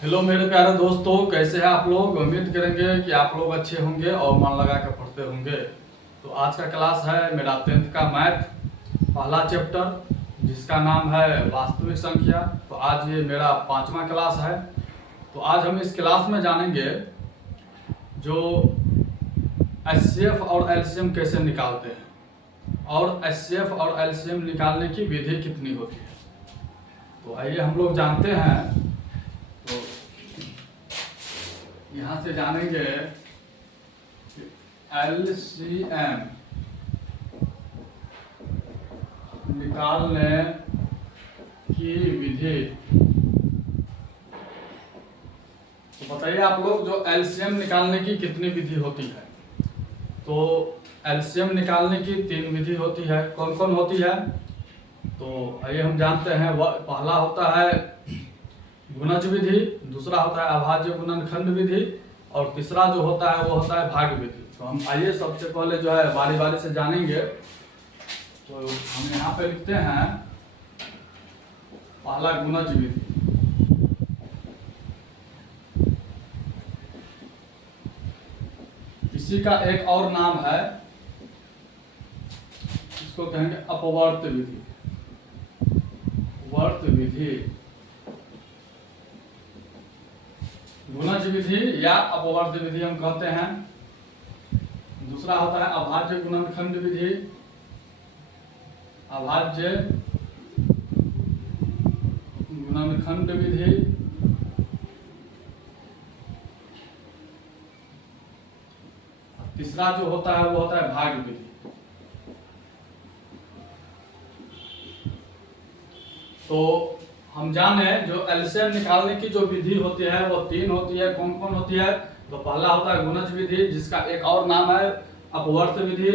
Hello मेरे प्यारे दोस्तों, कैसे हैं आप लोग। उम्मीद करेंगे कि आप लोग अच्छे होंगे और मन लगा कर पढ़ते होंगे। तो आज का क्लास है मेरा 10th का मैथ पहला चैप्टर जिसका नाम है वास्तविक संख्या। तो आज ये मेरा 5वां क्लास है। तो आज हम इस क्लास में जानेंगे जो एचसीएफ और एलसीएम कैसे निकालते हैं और एचसीएफ और एलसीएम निकालने की विधि कितनी होती है। तो आइए हम लोग जानते हैं। तो यहाँ से जानेंगे एलसीएम निकालने की विधि। तो बताइए आप लोग, जो एलसीएम निकालने की कितनी विधि होती है। तो एलसीएम निकालने की 3 विधि होती है। कौन कौन होती है, तो आइए हम जानते हैं। वह पहला होता है गुणज विधि, दूसरा होता है अभाज्य गुणनखंड विधि और तीसरा जो होता है वो होता है भाग विधि। तो हम आइए सबसे पहले जो है बारी बारी से जानेंगे। तो हम यहाँ पे लिखते हैं पहला गुणज विधि। इसी का एक और नाम है, इसको कहेंगे अपवर्त विधि। वर्त विधि, गुणज विधि या अपवर्त विधि हम कहते हैं। दूसरा होता है अभाज्य गुणनखंड विधि, अभाज्य गुणनखंड विधि। तीसरा जो होता है वो होता है भाग विधि। तो हम जाने जो एलसीएम निकालने की जो विधि होती है वो 3 होती है। कौन कौन होती है, तो पहला होता है गुणज विधि जिसका एक और नाम है अपवर्त विधि।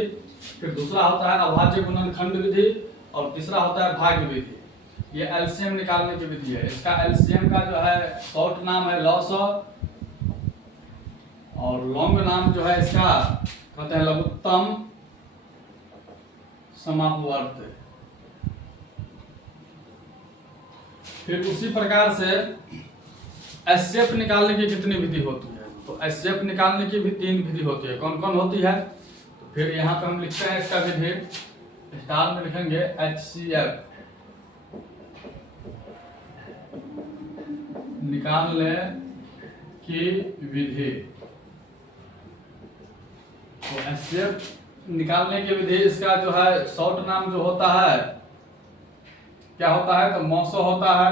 फिर दूसरा होता है अभाज्य गुणनखंड विधि और तीसरा होता है भाग विधि। ये एलसीएम निकालने की विधि है। इसका एलसीएम का जो है शॉर्ट नाम है लॉग और लॉन्ग नाम जो है इसका कहते हैं लघुत्तम समापवर्त। फिर उसी प्रकार से एचसीएफ निकालने की कितनी विधि होती है, तो एचसीएफ निकालने की भी 3 विधि होती है। कौन कौन होती है, तो फिर यहाँ पे हम लिखते हैं इसका विधि, स्टार में लिखेंगे एचसीएफ निकालने की विधि। तो एचसीएफ निकालने की विधि, इसका जो है शॉर्ट नाम जो होता है क्या होता है, तो मौसो होता है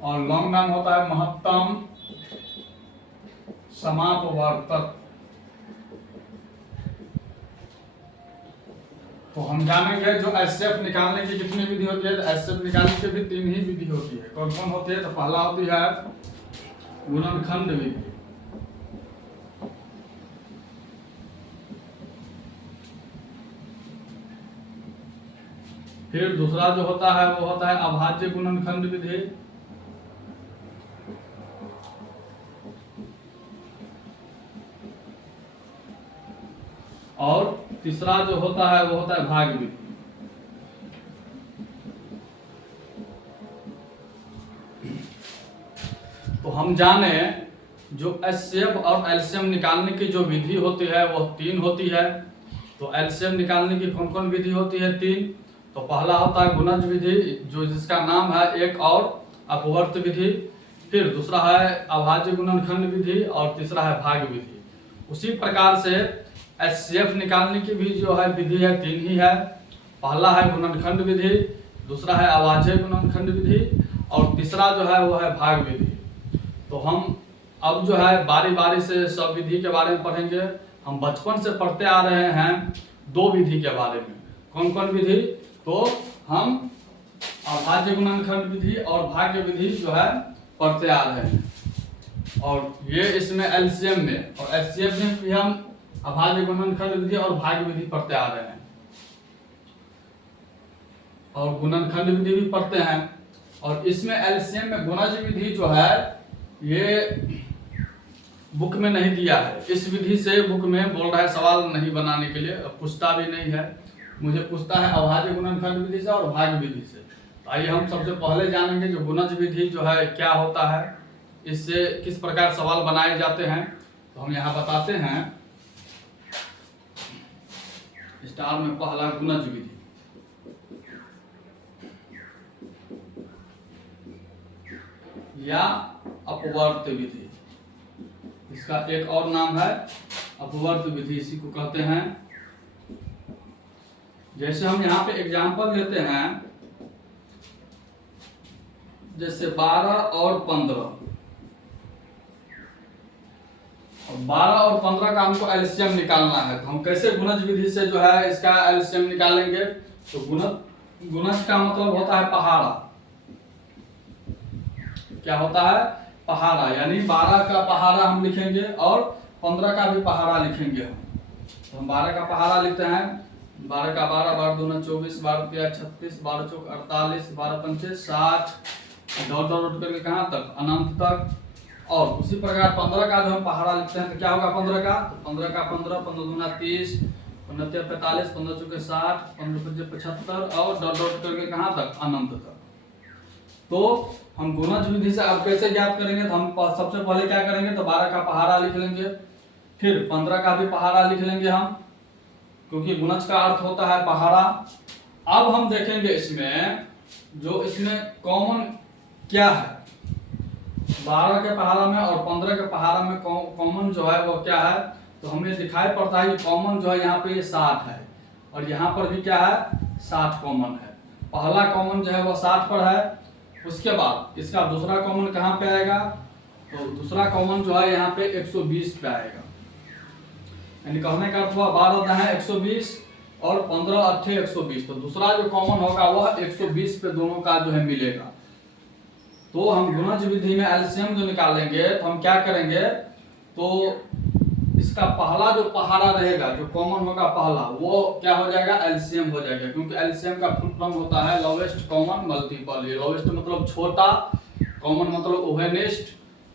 और लॉन्ग नाम होता है महत्तम समापवर्तक। तो हम जानेंगे जो एचसीएफ निकालने की कितनी विधि होती है। तो एचसीएफ निकालने की भी 3 ही विधि होती है। कौन कौन होती है, तो पहला होती है गुणनखंड विधि। फिर दूसरा जो होता है वो होता है अभाज्य गुणनखंड विधि। और तीसरा जो होता है वो होता है भाग विधि। तो हम जाने जो एचसीएफ और एलसीएम निकालने की जो विधि होती है वो 3 होती है। तो एलसीएम निकालने की कौन कौन विधि होती है, 3। तो पहला होता है गुणज विधि जो जिसका नाम है एक और अपवर्त विधि। फिर दूसरा है अभाज्य गुणनखंड विधि और तीसरा है भाग विधि। उसी प्रकार से एचसीएफ निकालने की भी जो है विधि है 3 ही है। पहला है गुणनखंड विधि, दूसरा है अभाज्य गुणनखंड विधि और तीसरा जो है वो है भाग विधि। तो हम अब जो है बारी बारी से सब विधि के बारे में पढ़ेंगे। हम बचपन से पढ़ते आ रहे हैं 2 विधि के बारे में। कौन कौन विधि, तो हम अभाज्य गुणनखंड विधि और भाग्य विधि जो है पढ़ते आ रहे हैं। और ये इसमें एलसीएम में और एचसीएफ में भी हम अभाज्य गुणनखंड विधि और भाग्य विधि पढ़ते आ रहे हैं और गुणनखंड विधि भी पढ़ते हैं। और इसमें एलसीएम में गुणज विधि जो है ये बुक में नहीं दिया है। इस विधि से बुक में बोल रहा है सवाल नहीं बनाने के लिए, पूछता भी नहीं है। मुझे पूछता है अभाज्य गुणनखंड विधि से और भाग विधि से। तो आइए हम सबसे पहले जानेंगे जो गुणज विधि जो है क्या होता है। इससे किस प्रकार सवाल बनाए जाते हैं तो हम यहाँ बताते हैं। स्टार में पहला गुणज विधि, या अपवर्त विधि, इसका एक और नाम है अपवर्त विधि, इसी को कहते हैं। जैसे हम यहाँ पे एग्जांपल लेते हैं, जैसे 12 और 15, 12 और 15 का हमको एलसीएम निकालना है, तो हम कैसे गुणज विधि से जो है इसका एलसीएम निकालेंगे। तो गुणज का मतलब होता है पहाड़ा। क्या होता है? पहाड़ा, यानी 12 का पहाड़ा हम लिखेंगे और 15 का भी पहाड़ा लिखेंगे हम। तो हम 12 का पहाड़ा लिखते हैं, 12 का 12, 12 दूना 24, 12 तिया 36, 12 चौक 48, 12 पंचे 60, डॉट डॉट डॉट करके कहाँ तक? अनंत तक। और उसी प्रकार 15 का जो हम पहाड़ा लिखते हैं तो क्या होगा 15 का? तो 15 का 15, 15 दूना 30, 15 तिया 45, 15 चौके 60, 15 पंचे 75 और डॉट डॉट करके कहाँ तक? अनंत तक। तो हम गुणज विधि से अब कैसे ज्ञात करेंगे, तो हम सबसे पहले क्या करेंगे, तो 12 का पहाड़ा लिख लेंगे, फिर 15 का भी पहाड़ा लिख लेंगे हम, क्योंकि गुणज का अर्थ होता है पहाड़ा। अब हम देखेंगे इसमें जो इसमें कॉमन क्या है, 12 के पहाड़ा में और 15 के पहाड़ा में कॉमन जो है वो क्या है, तो हमें दिखाई पड़ता है कि कॉमन जो है यहाँ पे 60 है और यहाँ पर भी क्या है 60 कॉमन है। पहला कॉमन जो है वो 60 पर है। उसके बाद इसका दूसरा कॉमन कहाँ पे आएगा, तो दूसरा कॉमन जो है यहाँ पे 120 पे आएगा। यानी कहने का अर्थ हुआ 12 है 120 और 15 अट्ठे 120, तो दूसरा जो कॉमन होगा वह 120 पे दोनों का जो है मिलेगा। तो हम गुणज विधि में एलसीएम जो निकालेंगे तो हम क्या करेंगे, तो इसका पहला जो पहाड़ा रहेगा जो कॉमन होगा पहला, वो क्या हो जाएगा एलसीएम हो जाएगा, क्योंकि एलसीएम का फुल फॉर्म होता है लोवेस्ट कॉमन मल्टीपल। ये लोवेस्ट मतलब छोटा, कॉमन मतलब ओवेनेस्ट,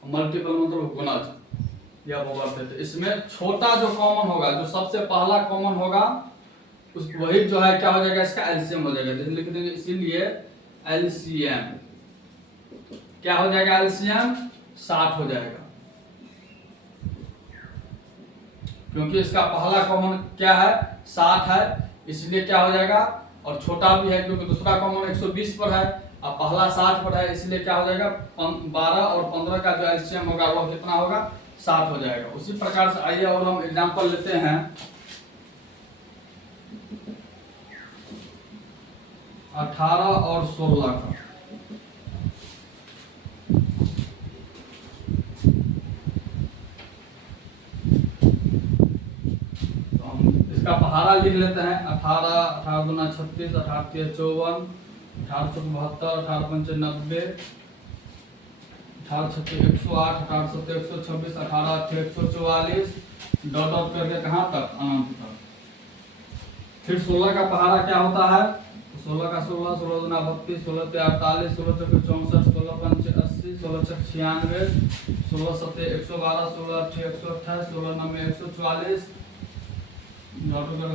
मल्टीपल मतलब गुणज या अपवर्त। इसमें छोटा जो कॉमन होगा, जो सबसे पहला कॉमन होगा, उस वही जो है क्या हो जाएगा इसका एलसीएम हो जाएगा। जैसे लिख देंगे इसीलिए एलसीएम क्या हो जाएगा, एलसीएम 60 हो जाएगा, क्योंकि इसका पहला कॉमन क्या है 60 है, इसलिए क्या हो जाएगा, और छोटा भी है क्योंकि दूसरा कॉमन 120 पर है और पहला 60 पर है, इसलिए क्या हो जाएगा 12 और 15 का जो एलसीएम होगा वो कितना होगा 60 हो जाएगा। उसी प्रकार से आइए और हम एग्जांपल लेते हैं 18 और 16 का। इसका पहाड़ा लिख लेते हैं 18, 18 दूना 36, 18 तिया 54, 18 चौक 72, 18 पंचे 90, 18 छत्ते 108, 18 सत्ते 126, 18 अट्ठे 144, डॉट डॉट करके कहाँ तक अनंत तक। फिर 16 का पहाड़ा क्या होता है, 16 का 16, 16 दूना 32, 16 तिया 48, 16 चौके 64, 16 पंचे 80, 16 छक 96, 16 सत्ते 112, 16 अट्ठे 128, 16 नब्बे 144,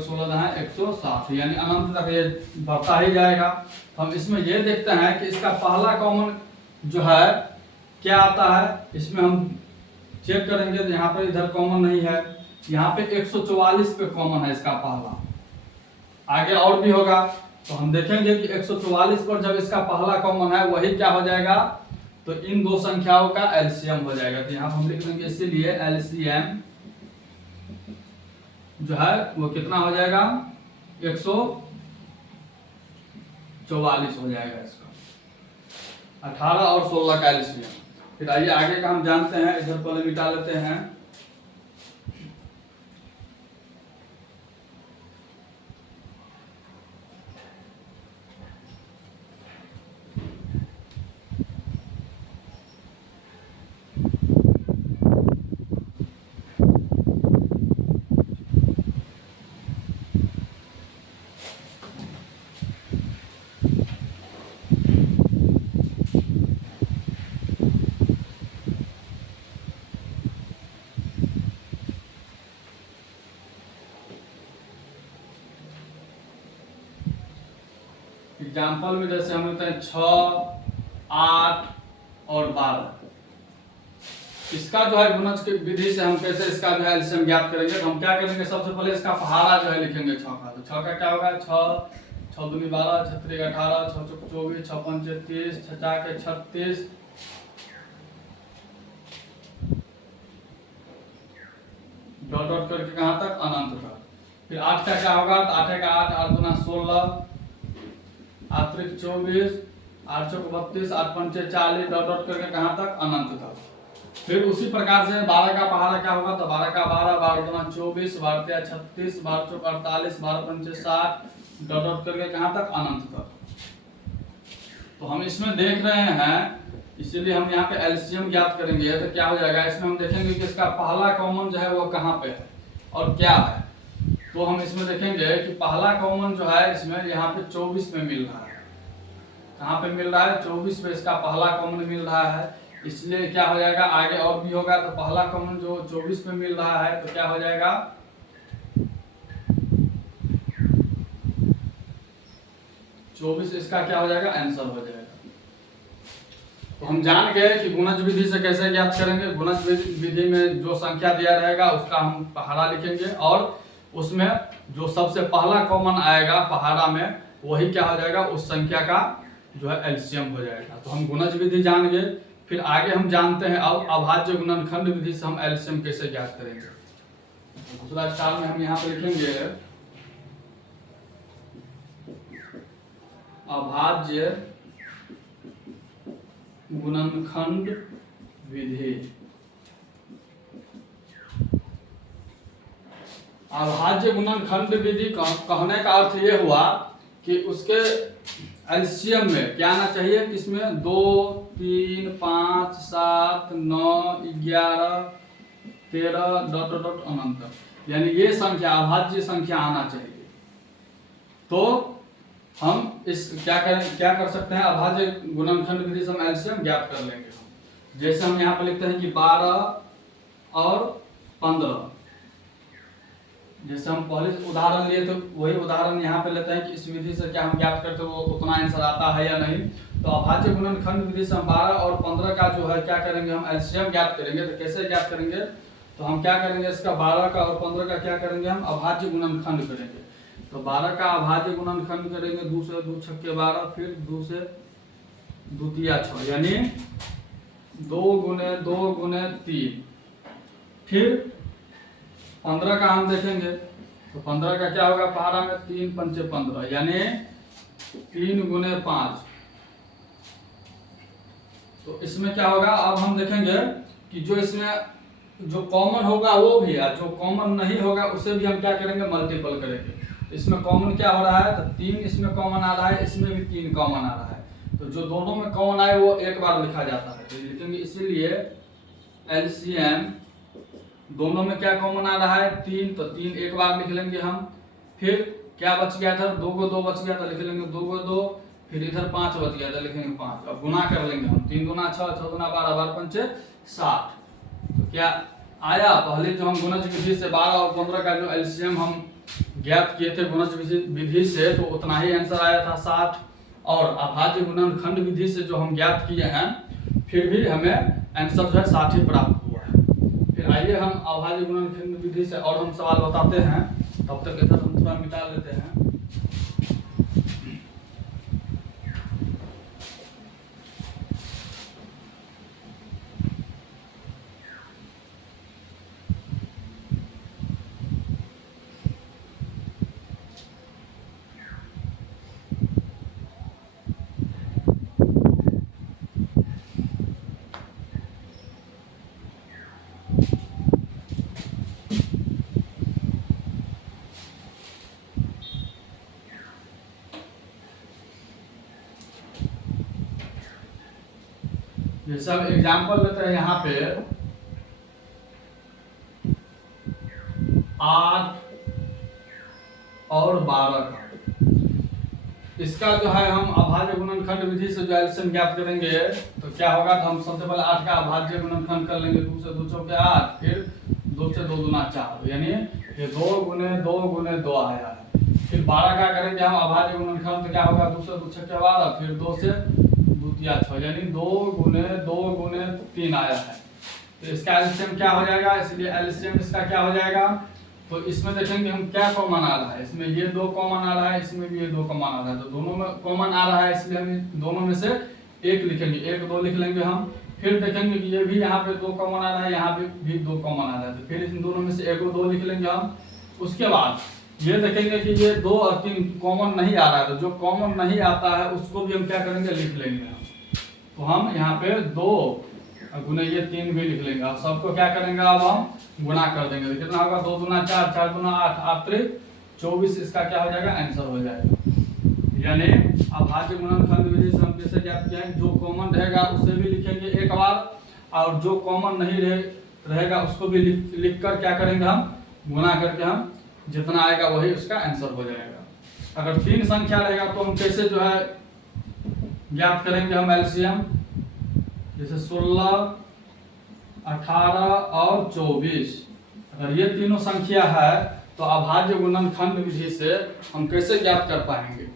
16 है 160, यानी अनंत तक ये बढ़ता ही जाएगा। हम इसमें ये देखते हैं कि इसका पहला कॉमन जो है क्या आता है, इसमें हम चेक करेंगे तो यहाँ पे इधर कॉमन नहीं है, यहाँ पे 144 पे कॉमन है इसका पहला, आगे और भी होगा तो हम देखेंगे कि 144 पर जब इसका पहला कॉमन है वही क्या हो जाएगा, तो इन दो संख्याओं का एलसीएम हो जाएगा। तो यहाँ हम लिख देंगे इसीलिए एलसीएम जो है वो कितना हो जाएगा 144 हो जाएगा इसका, 18 और 16 का एलसीएम। फिर आइए आगे का हम जानते हैं, इधर पहले मिटा लेते हैं। एग्जाम्पल में जैसे हम लेते हैं 6, 8 और 12। इसका जो है गुणज की विधि से हम कैसे इसका जो है एलसीएम ज्ञात करेंगे। तो हम क्या करेंगे, सबसे पहले इसका पहाड़ा जो है लिखेंगे 6 का। तो 6 का क्या होगा, 6 6 दूनी 12, 6 3 18, 6 चौक 24, 6 5 30, 6 4 36, डॉट डॉट करके कहाँ तक, अनंत तक। फिर 8 का क्या होगा, तो 8 का 8, 8 दूना 16, 8 त्रिक 24, 8 चौक 32, 8 पंचे 40, डॉट डॉट करके कहाँ तक, अनंत तक। फिर उसी प्रकार से 12 का पहाड़ा क्या होगा, तो 12 का 12, 12 दूना 24, 12 तिया 36, 12 चौक 48, 12 पंचे 60, डॉट डॉट करके कहाँ तक, अनंत तक। तो हम इसमें देख रहे हैं, इसीलिए हम यहाँ पे एलसीएम ज्ञात करेंगे। तो क्या हो जाएगा, इसमें हम देखेंगे कि इसका पहला कॉमन जो है वो कहाँ पे है और क्या है। तो हम इसमें देखेंगे कि पहला कॉमन जो है इसमें यहाँ पे 24 में मिल रहा है। कहाँ पे मिल रहा है, 24 पे इसका पहला कॉमन मिल रहा है। इसलिए क्या हो जाएगा, आगे और भी होगा। तो पहला कॉमन जो 24 पे मिल रहा है तो क्या हो जाएगा, 24 इसका क्या हो जाएगा, आंसर हो जाएगा। तो हम जान गए कि गुणज विधि से कैसे ज्ञात करेंगे। गुणज विधि में जो संख्या दिया रहेगा उसका हम पहाड़ा लिखेंगे और उसमें जो सबसे पहला कॉमन आएगा पहाड़ा में वही क्या हो जाएगा, उस संख्या का जो है एलसीएम हो जाएगा। तो हम गुणज विधि जान गए। फिर आगे हम जानते हैं अब अभाज्य गुणनखंड विधि से हम एलसीएम कैसे ज्ञात करेंगे। तो दूसरा स्टार में हम यहाँ पे लिखेंगे अभाज्य गुणनखंड विधि। अभाज्य गुणनखंड विधि कहने का अर्थ ये हुआ कि उसके एलसीएम में क्या आना चाहिए, किसमें 2 3 5 7 9 11 13 डॉट डॉट अनंत, यानी ये संख्या अभाज्य संख्या आना चाहिए। तो हम इस क्या कर सकते हैं, अभाज्य गुणनखंड विधि से हम एलसीएम ज्ञात कर लेंगे। जैसे हम यहाँ पर लिखते हैं कि 12 और 15। जैसे हम पहले उदाहरण लिए तो वही उदाहरण यहाँ पे लेते हैं कि इस विधि से क्या हम ज्ञात करते हैं वो उतना आंसर आता है या नहीं। तो अभाज्य गुणनखंड विधि से हम 12 और 15 का जो है क्या करेंगे, हम एलसीएम ज्ञात करेंगे। तो कैसे ज्ञात करेंगे, तो हम क्या करेंगे, इसका 12 का और 15 का क्या करेंगे, हम अभाज्य गुणनखंड करेंगे। तो 12 का अभाज्य गुणनखंड करेंगे, 2 से 2 छक्के 12, फिर 2 से 2 तिया 6, यानी 2 गुने 2 गुने 3। फिर 15 का हम देखेंगे तो 15 का क्या होगा, पहाड़ा में 3 पंचे 15, यानी 3 गुने 5। तो इसमें क्या होगा, अब हम देखेंगे कि जो इसमें जो कॉमन होगा वो भी है, जो कॉमन नहीं होगा उसे भी हम क्या करेंगे, मल्टीपल करेंगे। इसमें कॉमन क्या हो रहा है, तो 3 इसमें कॉमन आ रहा है, इसमें भी 3 कॉमन आ रहा है। तो जो दोनों में कॉमन आए वो एक बार लिखा जाता है, तो लिखेंगे। इसीलिए एलसीएम दोनों में क्या कॉमन आ रहा है, 3, तो 3 एक बार लिख लेंगे हम। फिर क्या बच गया था, 2 को 2 बच गया था, लिख लेंगे 2 को 2। फिर इधर 5 बच गया था, लिखेंगे 5। अब गुना कर लेंगे हम, 3 दूना 6, 6 दूना 12, 12 पंचे 60। तो क्या आया, पहले जो हम गुणज विधि से 12 और 15 का जो एलसीएम हम ज्ञात किए थे गुणज विधि से, तो उतना ही आंसर आया था 60। और अभाज्य गुणनखंड विधि से जो हम ज्ञात किए हैं फिर भी हमें आंसर जो है 60 ही प्राप्त हुआ है। फिर आइए हम अभाज्य गुणनखंड विधि से और हम सवाल बताते हैं, तब तक इधर हम थोड़ा मिटा लेते हैं। जैसे हम एग्जाम्पल लेते हैं यहाँ पे 8 और 12 का, इसका जो है हम अभाज्य गुणनखंड विधि से जो एलसीएम ज्ञात करेंगे तो क्या होगा, तो हम सबसे पहले 8 का अभाज्य गुणनखंड कर लेंगे। 2 से 2 चौके 8, फिर 2 से 2 दूना 4, यानी ये 2 गुने 2 गुने 2 आया है। फिर 12 का करेंगे हम अभाज्य गुणनखंड, तो क्या होगा, 2 से 2 छक्के 12, फिर 2 से 2 तिया 6, यानी 2 गुने 3 आया है। तो इसका एलसीएम क्या हो जाएगा, इसलिए एलसीएम इसका क्या हो जाएगा। तो इसमें देखेंगे हम क्या कॉमन आ रहा है, इसमें ये 2 कॉमन आ रहा है, इसमें भी ये 2 कॉमन आ रहा है, तो दोनों में कॉमन आ रहा है, इसलिए हम दोनों में से एक लिखेंगे, 1 2 लिख लेंगे हम। फिर देखेंगे कि ये भी यहाँ पे 2 कॉमन आ रहा है, यहाँ पे भी 2 कॉमन आ रहा है, तो फिर इन दोनों में से 1 और 2 लिख लेंगे हम। उसके बाद ये देखेंगे कि ये 2 और 3 कॉमन नहीं आ रहा है, तो जो कॉमन नहीं आता है उसको भी हम क्या करेंगे, लिख लेंगे हम। तो हम यहाँ पे 2 गुने ये 3 भी लिख लेंगे, और सबको क्या करेंगे अब हम गुना कर देंगे, तो कितना होगा 2 दूना 4, 4 दूना 8, 8 त्रिक 24, इसका क्या हो जाएगा, आंसर हो जाएगा। यानी अभाज्य गुणनखंड विधि से हम कैसे ज्ञात किया है, जो कॉमन रहेगा उसे भी लिखेंगे एक बार, और जो कॉमन नहीं रहेगा उसको भी लिख कर क्या करेंगे हम, गुना करके हम जितना आएगा वही उसका आंसर हो जाएगा। अगर 3 संख्या रहेगा तो हम कैसे जो है ज्ञात करेंगे हम एलसीएम, जैसे 16, 18 और 24, अगर ये तीनों संख्या है तो अभाज्य गुणनखंड विधि से हम कैसे ज्ञात कर पाएंगे।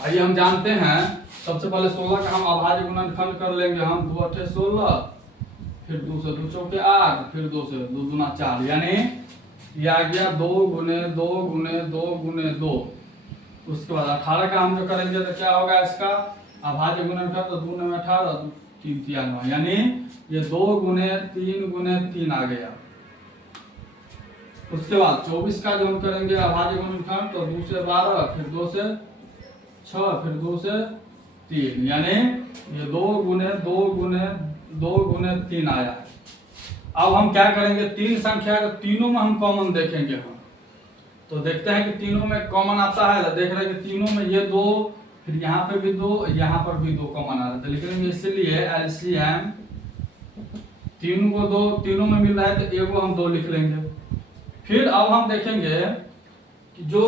आइए हम जानते हैं, सबसे पहले 16 का हम अभाज्य गुणनखंड कर लेंगे हम, 2 8 16, फिर 2 से 2 चौके 8, फिर 2 से 2 दूना 4, यानी ये आ गया 2 गुने 2 गुने 2 गुने 2। उसके बाद 18 का हम जो करेंगे तो क्या होगा इसका अभाज्य गुणनखंड, तो 2 9 18, 3 3 9, यानी ये 2 गुने 3 आ गया। उसके बाद 24 का जो हम करेंगे अभाज्य गुणनखंड, तो 2 से 12, फिर 2 से 6, फिर 2 से 3, यानी ये 2 गुने 2 गुने 2 गुने 3 आया है। अब हम क्या करेंगे, 3 संख्या है तो तीनों में हम कॉमन देखेंगे हम, तो देखते हैं कि तीनों में कॉमन आता है, तो देख रहे हैं कि तीनों में ये 2, फिर यहाँ पे भी 2, यहाँ पर भी 2 कॉमन आ रहा है, तो लिख लेंगे। इसलिए एलसीएम तीनों में मिल रहा है तो एगो हम 2 लिख लेंगे। फिर अब हम देखेंगे कि जो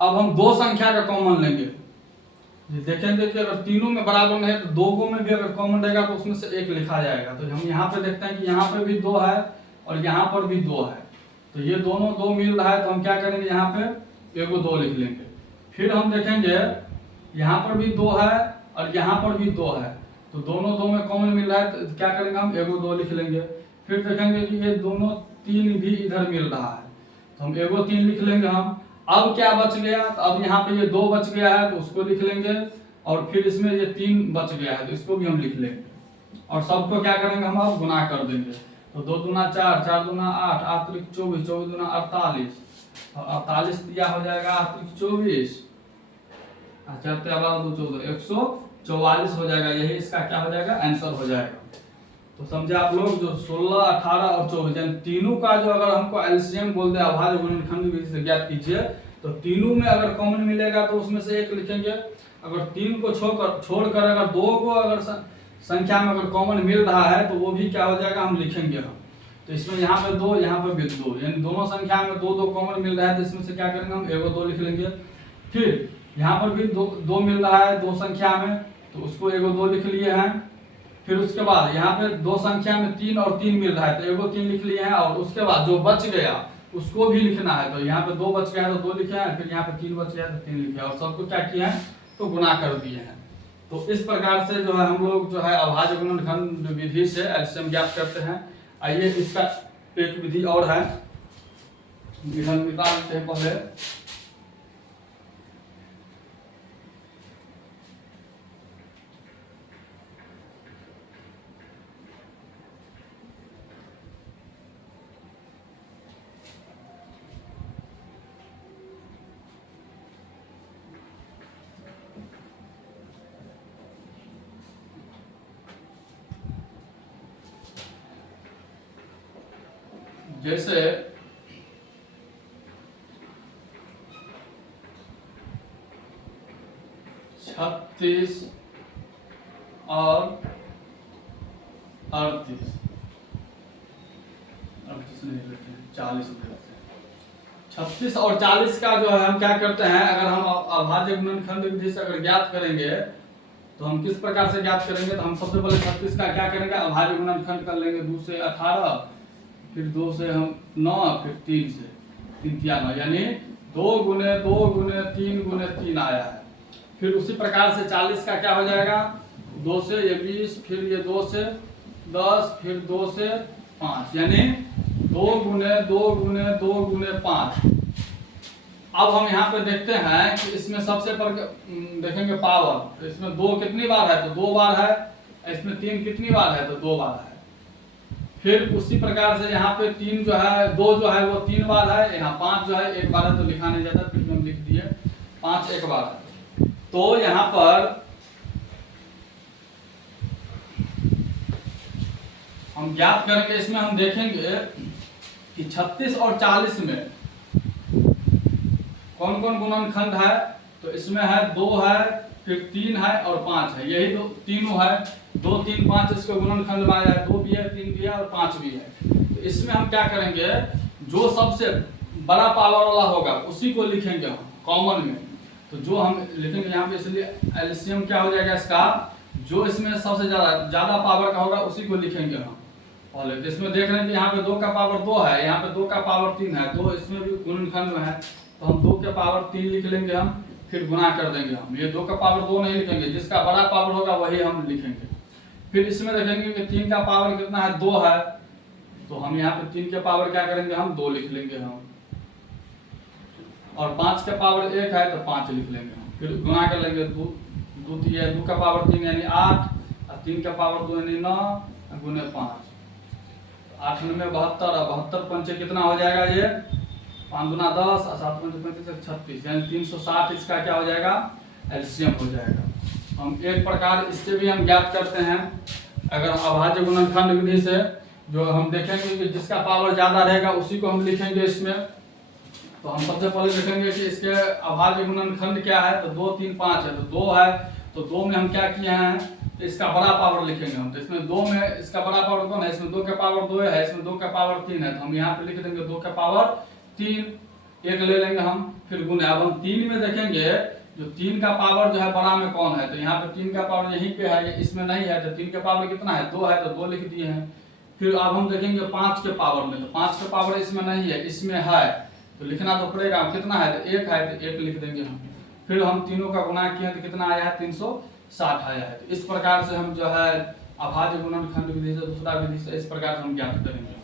अब हम 2 संख्या का कॉमन लेंगे, देखेंगे कि अगर तीनों में बराबर नहीं है तो 2 गो में भी अगर कॉमन रहेगा तो उसमें से 1 लिखा जाएगा। तो हम यहाँ पे देखते हैं कि यहाँ पे भी 2 है और यहाँ पर भी 2 है, तो ये दोनों 2 मिल रहा है, तो हम क्या करेंगे, यहाँ पे एगो 2 लिख लेंगे। फिर हम देखेंगे यहाँ पर भी 2 है और यहाँ पर भी 2 है, तो दोनों 2 में कॉमन मिल रहा है, तो क्या करेंगे हम एगो 2 लिख लेंगे। फिर देखेंगे कि ये दोनों 3 भी इधर मिल रहा है, तो हम एगो 3 लिख लेंगे हम। अब क्या बच गया, तो अब यहाँ पे ये 2 बच गया है तो उसको लिख लेंगे, और फिर इसमें ये 3 बच गया है तो इसको भी हम लिख लेंगे, और सबको क्या करेंगे हम अब गुना कर देंगे। तो 2 दूना 4, 4 दूना 8, 8 त्रिक 24, 24 दूना 48, और 48 दिया हो जाएगा 8 त्रिक 24, 4 12 2 14, 144 हो जाएगा, यही इसका क्या हो जाएगा, आंसर हो जाएगा। तो समझे आप लोग, जो 16, 18 और 24 यानी तीनों का जो अगर हमको एलसीएम बोलते हैं अभाज्य गुणनखंड विधि से ज्ञात कीजिए, तो तीनों में अगर कॉमन मिलेगा तो उसमें से 1 लिखेंगे। अगर 3 को छोड़कर अगर 2 को अगर संख्या में अगर कॉमन मिल रहा है तो वो भी क्या हो जाएगा, हम लिखेंगे हम। तो इसमें यहाँ पे 2, यहाँ पे भी 2, यानी दोनों संख्या में 2 2 कॉमन मिल रहा है, तो इसमें से क्या करेंगे हम एगो 2 लिख लेंगे। फिर यहाँ पर भी 2 मिल रहा है 2 संख्या में, तो उसको एगो 2 लिख लिए हैं। फिर उसके बाद यहाँ पे 2 संख्या में 3 और 3 मिल रहा है, तो एगो 3 लिख लिए हैं, और उसके बाद जो बच गया उसको भी लिखना है, तो यहाँ पे 2 बच गया है तो 2 लिखे हैं, फिर यहाँ पे 3 बच गया है तो 3 लिखे हैं, और सबको क्या किया है, तो गुना कर दिए हैं। तो इस प्रकार से जो है हम लोग जो है अभाज्य गुणनखंड विधि से एलसीएम ज्ञात करते हैं। आइए इसका एक विधि और है, हम निकालते हैं पहले। जैसे 36 और 38 नहीं लेते हैं, 40 लेते हैं। 36 और 40 का जो है हम क्या करते हैं, अगर हम अभाज्य गुणनखंड विधि से अगर ज्ञात करेंगे तो हम किस प्रकार से ज्ञात करेंगे, तो हम सबसे पहले 36 का क्या करेंगे, अभाज्य गुणनखंड कर लेंगे। 2 से 18, फिर 2 से हम 9, फिर 3 से 3 3 9, यानी 2 गुने 2 गुने 3 गुने 3 आया है। फिर उसी प्रकार से 40 का क्या हो जाएगा, 2 से ये 20, फिर ये 2 से 10 फिर 2 से 5 यानी 2 गुने 2 गुने 2 गुने 5। अब हम यहाँ पे देखते हैं कि इसमें सबसे पर देखेंगे पावर, तो इसमें 2 कितनी बार है तो 2 बार है, इसमें 3 कितनी बार है तो 2 बार है। फिर उसी प्रकार से यहाँ पे 3 जो है 2 जो है वो 3 बार है, यहाँ 5 जो है 1 बार है, तो लिखा नहीं जाता, फिर हम लिख दिए 5 1 बार है। तो यहाँ पर हम ज्ञात करेंगे, इसमें हम देखेंगे कि 36 और 40 में कौन कौन गुणनखंड है, तो इसमें है 2 है, फिर 3 है और 5 है, यही दो तीनों है, 2 3 5 इसके गुणनखंड में आया है, 2 भी है 3 भी है और 5 भी है। तो इसमें हम क्या करेंगे, जो सबसे बड़ा पावर वाला होगा उसी को लिखेंगे हम कॉमन में। तो जो हम लिखेंगे यहाँ पे, इसलिए एलसीएम क्या हो जाएगा इसका, जो इसमें सबसे ज्यादा पावर का होगा उसी को लिखेंगे हम पहले। तो इसमें देख रहे हैं कि यहाँ पे 2 का पावर 2 है, यहाँ पे 2 का पावर 3 है, 2 इसमें भी गुणनखंड में है, तो हम 2 के पावर 3 लिख लेंगे हम, फिर गुना कर देंगे हम। ये 2 का पावर 2 नहीं लिखेंगे, जिसका बड़ा पावर होगा वही हम लिखेंगे। फिर इसमें देखेंगे कि 3 का पावर कितना है 2 है, तो हम यहाँ पे 3 के पावर क्या करेंगे हम 2 लिख लेंगे हम, और 5 के पावर 1 है तो 5 लिख लेंगे हम, फिर गुना कर लेंगे 2 का पावर 3 यानी 8 और 3 का पावर 2 यानी 9 गुने 5, 8 9 72 और 72 पंचे कितना हो जाएगा, ये 5 गुना 10 और 7 पंचे 35 36 यानी 360 इसका क्या हो जाएगा एलसीएम हो जाएगा। हम एक प्रकार इससे भी हम ज्ञात करते हैं, अगर अभाज्य गुणनखंड विधि से, जो हम देखेंगे कि जिसका पावर ज्यादा रहेगा उसी को हम लिखेंगे इसमें। तो हम सबसे पहले देखेंगे कि इसके अभाज्य गुणनखंड क्या है, तो 2 3 5 है, तो 2 है, तो 2 में हम क्या किए हैं, तो इसका बड़ा पावर लिखेंगे हम। तो इसमें 2 में इसका बड़ा पावर कौन है, इसमें 2 का पावर 2 है, इसमें 2 का पावर 3 है, तो हम यहाँ पे लिख देंगे 2 का पावर 3, 1 ले लेंगे हम, फिर गुने। अब हम 3 में देखेंगे जो 3 का पावर जो है बड़ा में कौन है, तो यहाँ पे 3 का पावर यहीं पे है, इसमें नहीं है, तो 3 का पावर कितना है 2 है, तो 2 लिख दिए हैं। फिर अब हम देखेंगे 5 के पावर में, तो 5 का पावर इसमें नहीं है, इसमें है, तो लिखना तो पड़ेगा, कितना है तो 1 है, तो 1 लिख देंगे हम। फिर हम तीनों का गुना किए तो कितना आया है 360 आया है। तो इस प्रकार से हम जो है अभाज्य गुणनखंड विधि से, दूसरा विधि से इस प्रकार से हम ज्ञात करेंगे।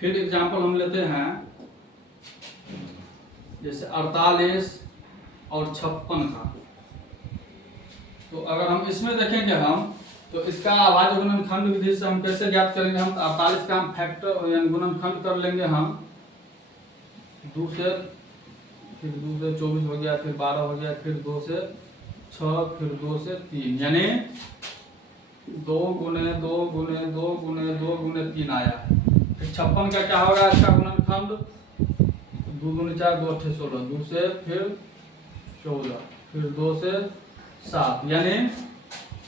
फिर एग्जाम्पल हम लेते हैं, जैसे 48 और 56 का। तो अगर हम इसमें देखेंगे हम, तो इसका अभाज्य गुणनखंड विधि से हम कैसे ज्ञात करेंगे, हम 48 का हम फैक्टर यानी गुणनखंड कर लेंगे हम, 2 से, फिर 2 से 24 हो गया, फिर 12 हो गया, फिर 2 से 6, फिर 2 से 3 यानी 2 गुने 2 गुने 2 गुने 2 गुने 3 आया है। फिर 56 का क्या होगा इसका गुणनखंड, 2 गुने 4 2 8 16, 2 से फिर 14, फिर 2 से 7 यानी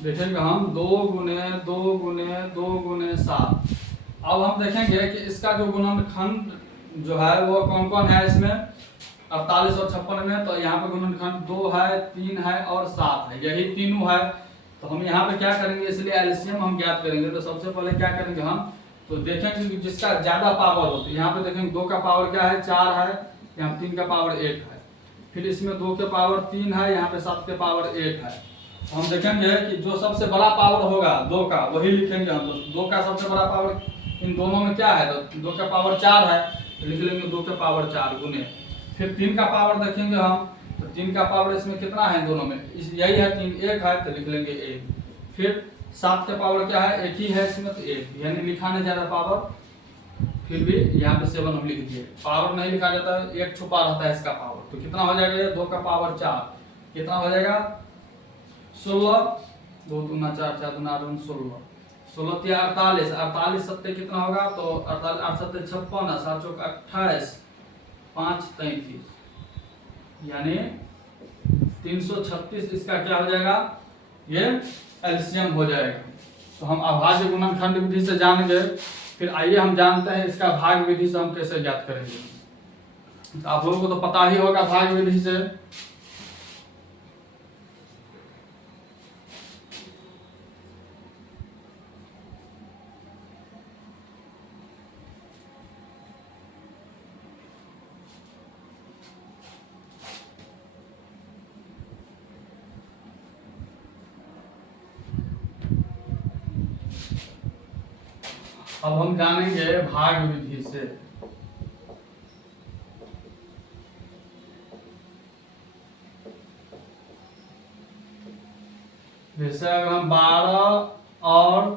देखेंगे हम 2 गुने 2 गुने 2 गुने 7। अब हम देखेंगे कि इसका जो गुणनखंड जो है वो कौन कौन है इसमें 48 और 56 में, तो यहाँ पे गुणनखंड 2 है 3 है और 7 है, यही तीनों है। तो हम यहाँ पे क्या करेंगे, इसलिए एलसीएम हम ज्ञात करेंगे। तो सबसे पहले क्या करेंगे हम, तो देखेंगे कि जिसका ज्यादा पावर हो, तो यहाँ पे देखेंगे 2 का पावर क्या है 4 है, यहाँ 3 का पावर 1 है, फिर इसमें 2 के पावर 3 है, यहाँ पे 7 के पावर 1 है। तो हम देखेंगे कि जो सबसे बड़ा पावर होगा 2 का वही लिखेंगे हम। तो 2 का सबसे बड़ा पावर इन दोनों में क्या है, तो 2 का पावर 4 है, तो लिख लेंगे 2 के पावर 4 गुने। फिर 3 का पावर देखेंगे हम, तो 3 का पावर इसमें कितना है दोनों में, यही है 3 1 है, तो लिख लेंगे 1। फिर 7 के पावर क्या है 1 ही है इसमें, तो 1 यानी लिखा नहीं जा रहा पावर, फिर भी यहाँ पे 7 हम लिख दिए। पावर नहीं लिखा जाता है, 1 छुपा रहता है इसका पावर, तो कितना हो जाएगा ये 2 का पावर 4, कितना हो जाएगा 16, 2 दूना 4 4 दूना 16, 16 3 48, 48 7 कितना होगा, तो 48 8 7 56, 7 चौक 28, 5 33 यानी 336 इसका क्या हो जाएगा, ये एलसीएम हो जाएगा। तो हम अभाज्य गुणनखंड विधि से जान गए। फिर आइए हम जानते हैं इसका भाग विधि से हम कैसे ज्ञात करेंगे। तो आप लोगों को तो पता ही होगा भाग विधि से, अब हम जानेंगे भाग विधि से। जैसे अगर हम 12 और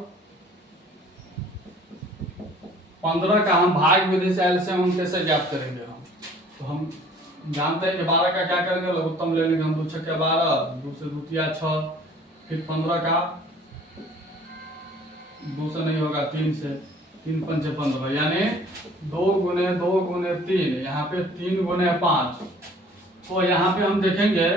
15 का हम भाग विधि से एलसीएम हम कैसे ज्ञात करेंगे हम, तो हम जानते हैं कि 12 का क्या करेंगे, लघुत्तम ले लेंगे हम, 2 छक्के 12, 2 से 2 तिया 6, फिर 15 का 2 से नहीं होगा, 3 से, 3 पंचे 15, यानी 2 गुने 2 गुने 3, यहाँ पे 3 गुने 5। तो यहाँ पे हम देखेंगे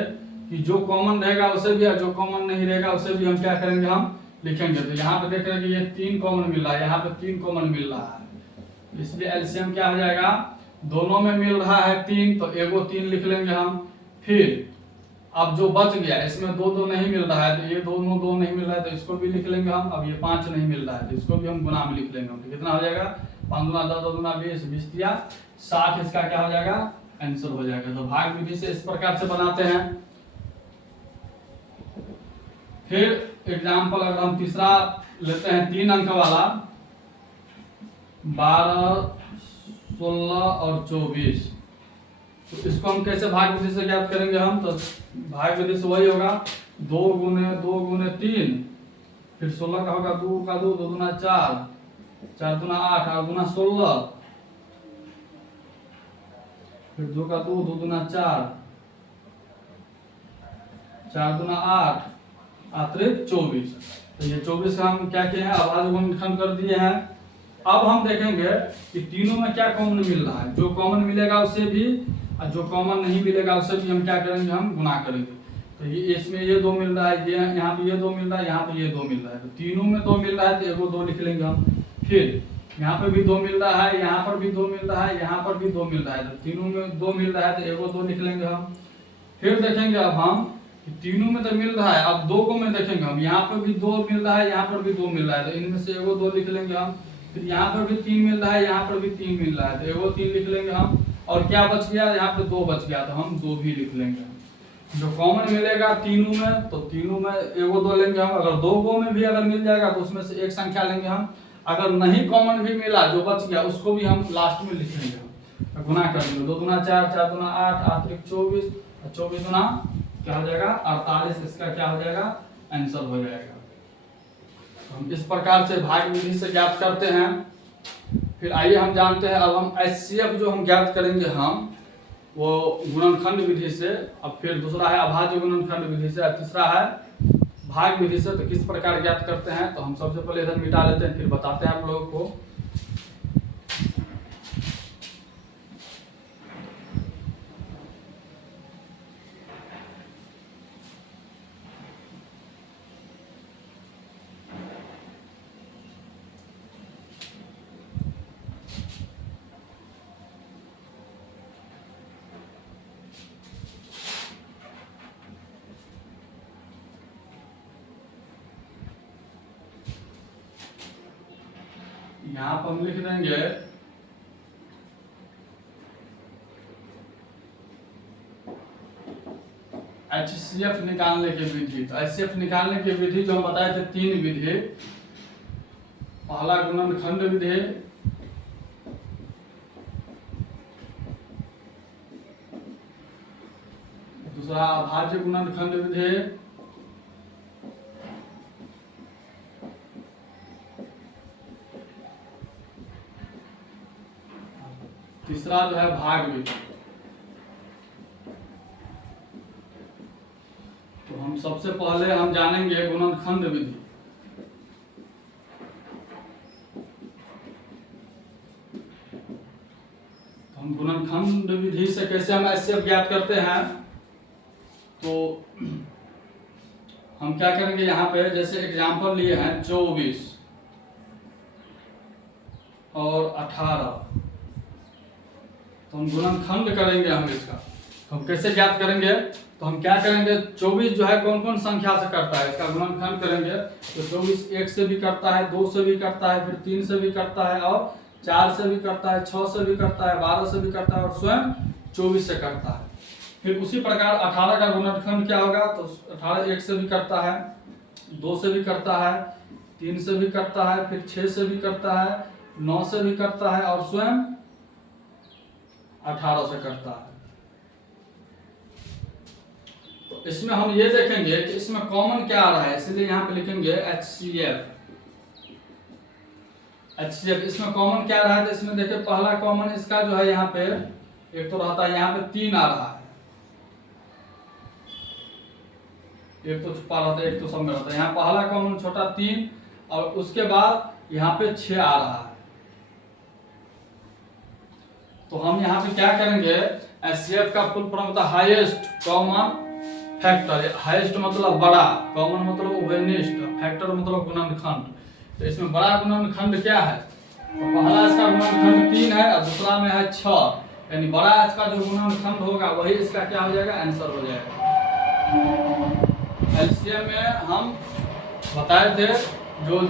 कि जो कॉमन रहेगा उसे भी, जो कॉमन नहीं रहेगा उसे भी हम क्या करेंगे, हम लिखेंगे। तो यहाँ पे देख रहे हैं कि ये 3 कॉमन मिल रहा है, यहाँ पे 3 कॉमन मिल रहा है, इसलिए एलसीएम क्या हो जाएगा, दोनों में मिल रहा है 3, तो एगो 3 लिख लेंगे हम। फिर अब जो बच गया इसमें 2 2 नहीं मिल रहा है, तो ये दोनों 2 नहीं मिल रहा है तो इसको भी लिख लेंगे हम। अब ये 5 नहीं मिल रहा है तो इसको भी हम गुना में लिख लेंगे हम। तो कितना हो जाएगा, 5 गुना 10, 10 गुना 20, 20 तिया 60, इसका क्या हो जाएगा, आंसर हो जाएगा। तो भाग विधि से इस प्रकार से बनाते हैं। फिर एग्जाम्पल अगर हम तीसरा लेते हैं, 3 अंक वाला, 12, 16 और 24, तो इसको हम कैसे भाग विधि से ज्ञात करेंगे हम, तो भाग विधि से वही होगा, 2 गुने 2 गुने 3, फिर 16 का होगा 2 का 2, 2 दूना 4, 4 दूना 8, 8 दूना 16, फिर 2 का 2, 2 दूना 4, 4 दूना 8, अतिरिक्त 24। तो ये 24 का हम क्या किए हैं, अभाज्य गुणनखंड कर दिए हैं। अब हम देखेंगे कि तीनों में क्या कॉमन मिल रहा है, जो कॉमन मिलेगा उसे भी, और जो कॉमन नहीं मिलेगा उसे भी हम क्या करेंगे, हम गुना करेंगे। तो ये इसमें ये 2 मिल रहा है, ये यहाँ पे ये 2 मिल रहा है, यहाँ पे ये 2 मिल रहा है, तो तीनों में 2 मिल रहा है तो एगो 2 लिख लेंगे हम। फिर यहाँ पे भी 2 मिल रहा है, यहाँ पर भी 2 मिल रहा है, यहाँ पर भी 2 मिल रहा है, तो तीनों में 2 मिल रहा है तो एगो 2 लिख लेंगे हम। फिर देखेंगे अब हम कि तीनों में तो मिल रहा है, अब 2 को में देखेंगे हम, यहाँ पर भी 2 मिल रहा है, यहाँ पर भी 2 मिल रहा है, तो इनमें से एगो 2 लिख लेंगे हम। फिर यहाँ पर भी 3 मिल रहा है, यहाँ पर भी 3 मिल रहा है, तो एगो 3 लिख लेंगे हम। और क्या बच गया, यहाँ पे 2 बच गया, तो हम 2 भी लिख लेंगे। जो कॉमन मिलेगा तीनों में, तो तीनों में एगो 2 लेंगे हम। अगर 2 गो में भी अगर मिल जाएगा तो उसमें से एक संख्या लेंगे हम। अगर नहीं कॉमन भी मिला, जो बच गया उसको भी हम लास्ट में लिख लेंगे हम, गुना कर देंगे। 2 दूना 4, 4 दूना 8, अतिरिक्त 24, 24 गुना क्या हो जाएगा, 48, इसका क्या हो जाएगा, आंसर हो जाएगा। तो हम इस प्रकार से भाग विधि से ज्ञात करते हैं। फिर आइए हम जानते हैं, अब हम एचसीएफ जो हम ज्ञात करेंगे हम, वो गुणनखंड विधि से। अब फिर दूसरा है अभाज्य गुणनखंड विधि से, और तीसरा है भाग विधि से। तो किस प्रकार ज्ञात करते हैं, तो हम सबसे पहले इधर मिटा लेते हैं, फिर बताते हैं आप लोगों को। यहाँ पर हम लिख देंगे HCF निकालने की विधि। तो HCF निकालने की विधि जो हम बताए थे, 3 विधि। पहला गुणनखंड विधि, दूसरा अभाज्य गुणनखंड विधि, तीसरा जो है भाग विधि। तो हम सबसे पहले हम जानेंगे गुणनखंड विधि। तो हम गुणनखंड विधि से कैसे हम एचसीएफ ज्ञात करते हैं, तो हम क्या करेंगे, यहाँ पे जैसे एग्जांपल लिए हैं 24 और 18, तो हम गुणनखंड करेंगे हम इसका। तो हम कैसे ज्ञात करेंगे, तो हम क्या करेंगे, 24 जो है कौन कौन संख्या से करता है, इसका गुणनखंड करेंगे। तो 24 1 से भी करता है, 2 से भी करता है, फिर 3 से भी करता है, और 4 से भी करता है, 6 से भी करता है, 12 से भी करता है, और स्वयं 24 से करता है। फिर उसी प्रकार 18 का गुणनखंड क्या होगा, तो 18 1 से भी करता है, 2 से भी करता है, 3 से भी करता है, फिर 6 से भी करता है, 9 से भी कटता है और स्वयं 18 से कटता है। तो इसमें हम ये देखेंगे कि इसमें कॉमन क्या आ रहा है, इसलिए यहाँ पे लिखेंगे HCF। इसमें कॉमन क्या रहा है, तो इसमें देखिए पहला कॉमन इसका जो है यहाँ पे एक तो रहता है, यहाँ पे 3 आ रहा है, एक तो छुपा रहता है, एक तो सब में रहता है। यहाँ पहला कॉमन छोटा 3 और उसके बाद यहाँ पे 6 आ रहा है। तो हम यहाँ पे क्या करेंगे, HCF का फुल फॉर्म होता है हाईएस्ट कॉमन फैक्टर। हाईएस्ट मतलब बड़ा, कॉमन मतलब उभयनिष्ठ, फैक्टर मतलब गुणनखंड। तो इसमें बड़ा गुणनखंड क्या है, तो पहला इसका गुणनखंड 3 है और दूसरा में है 6, यानी बड़ा इसका जो गुणनखंड होगा वही इसका क्या हो जाएगा, आंसर हो जाएगा। एलसीएम में हम बताए थे जो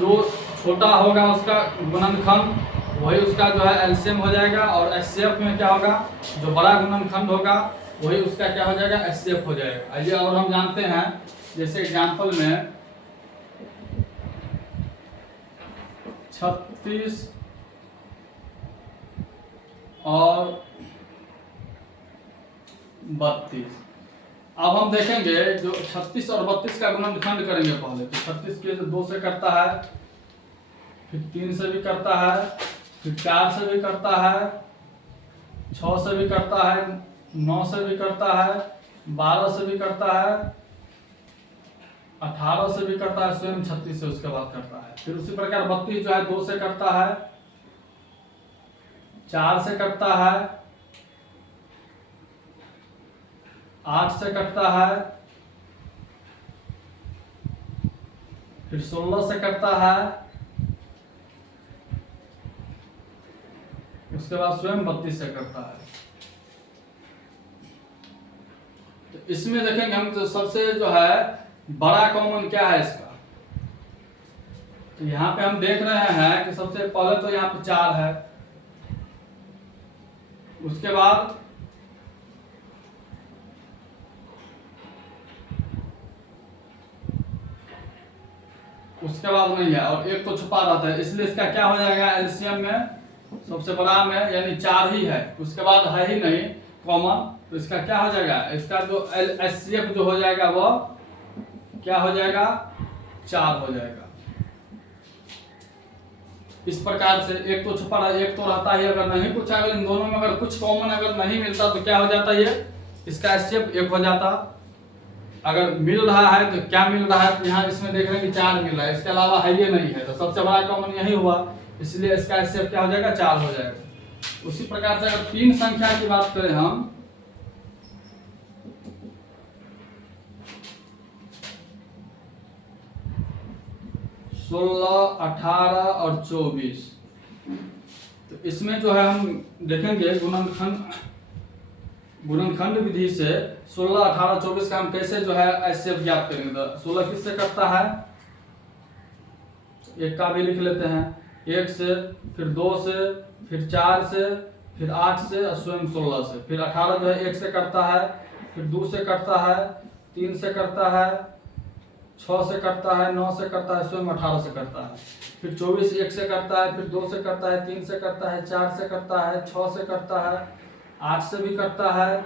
छोटा होगा उसका गुणनखंड वही उसका जो है एलसीएम हो जाएगा, और एचसीएफ में क्या होगा, जो बड़ा गुणनखंड होगा वही उसका क्या हो जाएगा, एचसीएफ हो जाएगा। आइए और हम जानते हैं, जैसे एग्जांपल में 36 और 32। अब हम देखेंगे जो 36 और 32 का गुणनखंड करेंगे पहले। तो 36 के 2 से करता है, फिर 3 से भी करता है, फिर 4 से भी करता है, 6 से भी करता है, 9 से भी करता है, 12 से भी करता है, 18 से भी करता है, स्वयं 36 से उसके बाद करता है। फिर उसी प्रकार 32 जो है 2 से करता है, 4 से करता है, 8 से कटता है, फिर 16 से कटता है, उसके बाद स्वयं 32 से करता है। तो इसमें देखेंगे हम तो सबसे जो है बड़ा कॉमन क्या है इसका, तो यहाँ पे हम देख रहे हैं कि सबसे पहले तो यहाँ पे 4 है, उसके बाद नहीं है, और एक तो छुपा रहता है, इसलिए इसका क्या हो जाएगा, एलसीएम में सबसे बड़ा में यानी 4 ही है, उसके बाद है ही नहीं कॉमन, तो इसका क्या हो जाएगा, इसका जो एचसीएफ जो हो जाएगा वो क्या हो जाएगा, 4 हो जाएगा। इस प्रकार से एक तो छुपा रहा, एक तो रहता ही, अगर नहीं कुछ, अगर इन दोनों में अगर कुछ कॉमन अगर नहीं मिलता तो क्या हो जाता है, इसका एचसीएफ 1 हो जाता। अगर मिल रहा है तो क्या मिल रहा है, यहाँ इसमें देख रहे हैं कि 4 मिल रहा है, इसके अलावा है ये नहीं है, तो सबसे बड़ा कॉमन यही हुआ, इसलिए इसका एचसीएफ क्या हो जाएगा, 4 हो जाएगा। उसी प्रकार से अगर 3 संख्या की बात करें हम, सोलह, 18 और 24, तो इसमें जो है हम देखेंगे गुणनखंड विधि से 16, 18, 24 का हम कैसे जो है एचसीएफ ज्ञात करेंगे। तो 16 किससे करता है, 1 का भी लिख लेते हैं, 1 से, फिर 2 से, फिर 4 से, फिर 8 से और स्वयं 16 से। फिर 18 जो है 1 से करता है, फिर 2 से करता है, 3 से करता है, 6 से करता है, 9 से करता है, स्वयं 18 से करता है। फिर 24 1 से करता है, फिर 2 से करता है, 3 से करता है, 4 से करता है, 6 से करता है, 8 से भी करता है,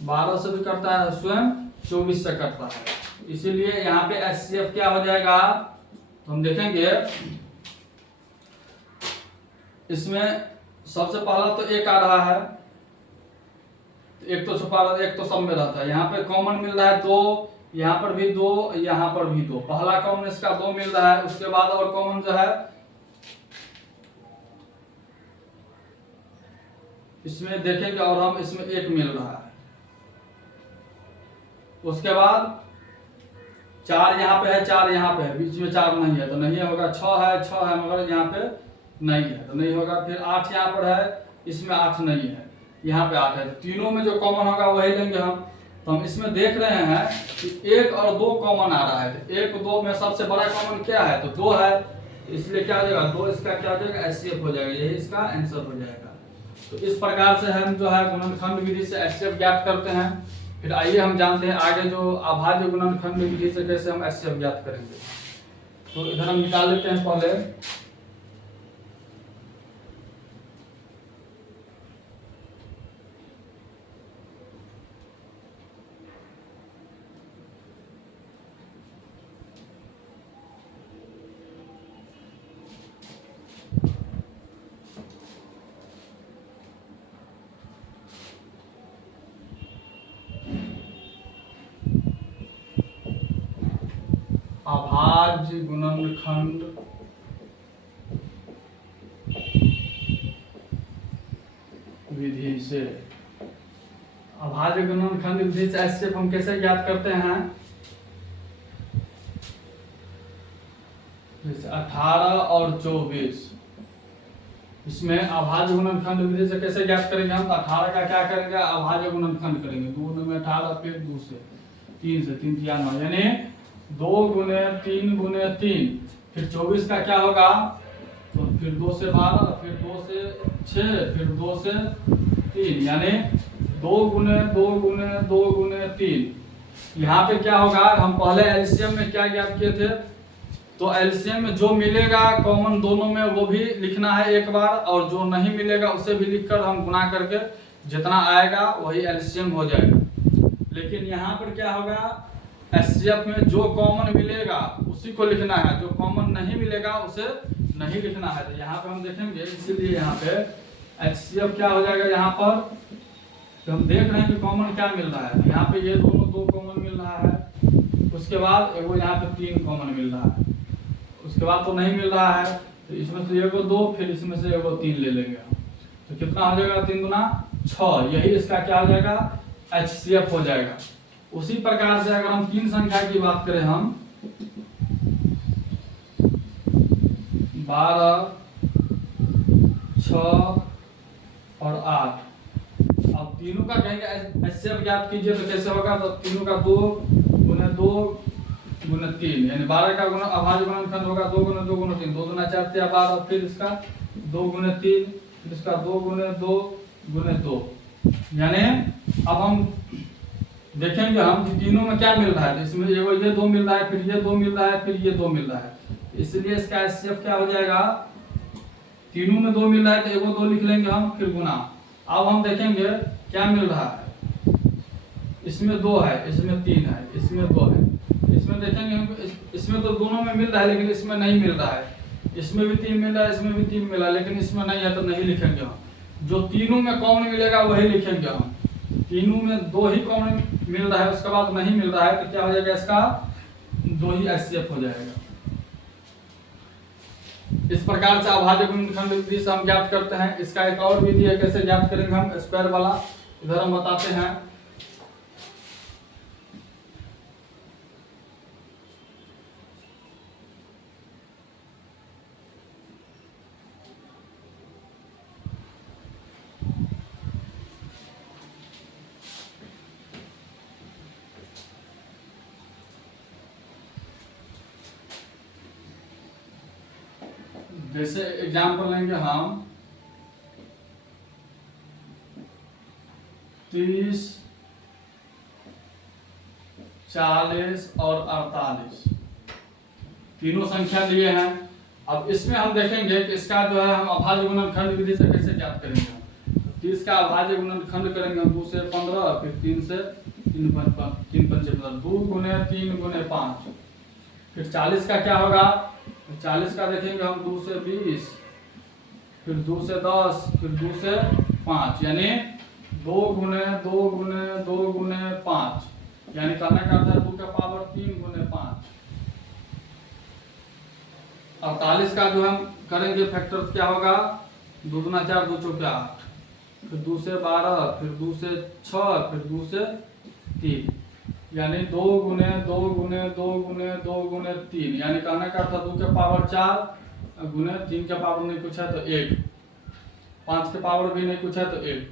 12 से भी करता है, स्वयं 24 से करता है। इसीलिए यहाँ पे एचसीएफ क्या हो जाएगा, तो हम देखेंगे इसमें सबसे पहला तो 1 आ रहा है, एक तो छुपा रहा है, एक तो सब में रहता है। यहाँ पे कॉमन मिल रहा है 2, यहाँ पर भी 2, यहाँ पर भी 2, पहला कॉमन इसका 2 मिल रहा है। उसके बाद और कॉमन जो है इसमें देखेंगे, और हम इसमें 1 मिल रहा है। उसके बाद 4 यहाँ पे है, 4 यहाँ पे है, बीच में 4 नहीं है तो नहीं होगा। 6 है मगर यहाँ पे नहीं है तो नहीं होगा। फिर 8 यहाँ पर है, इसमें 8 नहीं है, यहाँ पे 8 है। तीनों में जो कॉमन होगा वही लेंगे हम। तो हम इसमें देख रहे हैं कि 1 और 2 कॉमन आ रहा है, तो 1 2 में सबसे बड़ा कॉमन क्या है, तो 2 है, इसलिए क्या हो जाएगा, 2 इसका क्या हो जाएगा, एचसीएफ हो जाएगा, यही इसका आंसर हो जाएगा। तो इस प्रकार से हम जो है गुणनखंड विधि से एचसीएफ ज्ञात करते हैं। फिर आइए हम जानते हैं आगे जो अभाज्य गुणनखंड विधि से कैसे हम एचसीएफ ज्ञात करेंगे। तो इधर हम निकाल लेते हैं पहले अभाज्य गुणनखंड विधि से। अभाज्य गुणनखंड विधि से एचसीएफ हम कैसे ज्ञात करते हैं? जैसे 18 और 24, इसमें अभाज्य गुणनखंड विधि से कैसे ज्ञात करेंगे हम? 18 का क्या करेंगे? अभाज्य गुणनखंड करेंगे। 2 में 18, फिर 2 से 3 से 3 3 9, यानी 2 गुने 3 गुने 3। फिर 24 का क्या होगा? तो फिर 2 से 12, फिर 2 से 6, फिर 2 से 3, यानी 2 गुने 2 गुने 2 गुने 3। यहाँ पे क्या होगा? हम पहले एलसीएम में क्या ज्ञात किए थे? तो एलसीएम में जो मिलेगा कॉमन दोनों में वो भी लिखना है एक बार, और जो नहीं मिलेगा उसे भी लिखकर हम गुना करके जितना आएगा वही एलसीएम हो जाएगा। लेकिन यहाँ पर क्या होगा? एचसीएफ में जो कॉमन मिलेगा उसी को लिखना है, जो कॉमन नहीं मिलेगा उसे नहीं लिखना है। तो यहाँ पे हम देखेंगे, इसीलिए यहाँ पे एचसीएफ क्या हो जाएगा? यहाँ पर तो हम देख रहे हैं कि कॉमन क्या मिल रहा है। यहाँ पे ये दोनों 2 कॉमन मिल रहा है, उसके बाद एगो यहाँ पे 3 कॉमन मिल रहा है, उसके बाद तो नहीं मिल रहा है, तो इसमें से एगो 2, फिर इसमें से एगो 3 ले लेंगे हम। तो कितना हो जाएगा? 3 गुना 6, यही इसका क्या हो जाएगा? एचसीएफ हो जाएगा। उसी प्रकार से अगर हम 3 संख्या की बात करें, हम 12, 6 और 8, अब तीनों का कहेंगे एचसीएफ ज्ञात कीजिए तो कैसे होगा? तो तीनों का 2 गुने 2 गुने 3, यानी 12 का गुना अभाज्य गुणनखंड होगा 2 गुने 2 गुने 3, 2 गुना 4 × 12, फिर इसका 2 गुने 3, फिर इसका 2 गुने 2 गुने 2। यानी अब हम देखेंगे हम कि तीनों में क्या मिल रहा है। इसमें एगो ये 2 मिल रहा है, फिर ये 2 मिल रहा है, फिर ये 2 मिल रहा है, इसलिए इसका एचसीएफ क्या हो जाएगा? तीनों में 2 मिल रहा है तो एगो 2 लिख लेंगे हम, फिर गुना। अब हम देखेंगे क्या मिल रहा है। इसमें 2 है, इसमें 3 है, इसमें 2 है, इसमें देखेंगे हम, इसमें तो दोनों में मिल रहा है लेकिन इसमें नहीं मिल रहा है। इसमें भी 3 मिल रहा है, इसमें भी 3 मिला, लेकिन इसमें नहीं है तो नहीं लिखेंगे हम। जो तीनों में कॉमन मिलेगा वही लिखेंगे हम। तीनों में 2 ही कॉमन मिल रहा है, उसके बाद नहीं मिल रहा है, तो क्या हो जाएगा? इसका 2 ही एचसीएफ हो जाएगा। इस प्रकार से अभाज्य गुणनखंड विधि से हम ज्ञात करते हैं। इसका एक और विधि है, कैसे ज्ञात करेंगे हम स्क्वायर वाला, इधर हम बताते हैं। जैसे एग्जाम्पल लेंगे हम 30, 40 और 48, तीनों संख्या लिए हैं। अब इसमें हम देखेंगे कि इसका जो है हम अभाज्य गुणनखंड विधि से कैसे ज्ञात करेंगे। 30 का अभाज्य गुणनखंड करेंगे हम 2 से 15, फिर 3 से 3 पंचे 2 गुने 3 गुने 5। फिर 40 का क्या होगा? 40 का देखेंगे हम 2 से 20, फिर 2 से 10, फिर 2 से 5, यानी 2 गुने 2 गुने 2 गुने 5, यानी कहने का अर्थ है 2 का पावर 3 गुने 5। 48 का जो हम करेंगे फैक्टर क्या होगा? 2 गुना 4, 2 चौके 8, फिर 2 से 12, फिर 2 से 6, फिर 2 से 3, यानी 2 गुने 2 गुने 2 गुने 2 गुने 3, यानी कहने का अर्थ 2 के पावर 4 गुने 3 के पावर नहीं कुछ है तो 1, 5 के पावर भी नहीं कुछ है तो 1।